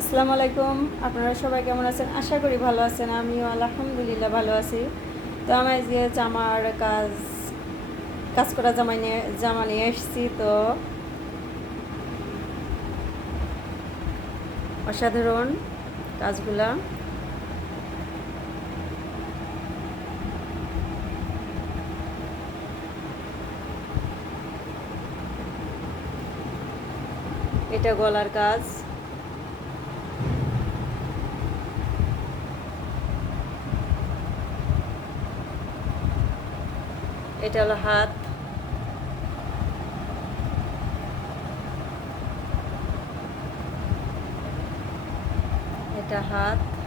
আসসালামু আলাইকুম। আপনারা সবাই কেমন আছেন? আশা করি ভালো আছেন। আমিও আলহামদুলিল্লাহ ভালো আছি। তো আমি আজকে জামার কাজ কাজ করা জামা নিয়ে জামা নিয়ে এসেছি, তো অসাধারণ কাজগুলা। এটা গলার কাজ। এটা হলো হাত। এটা হাত।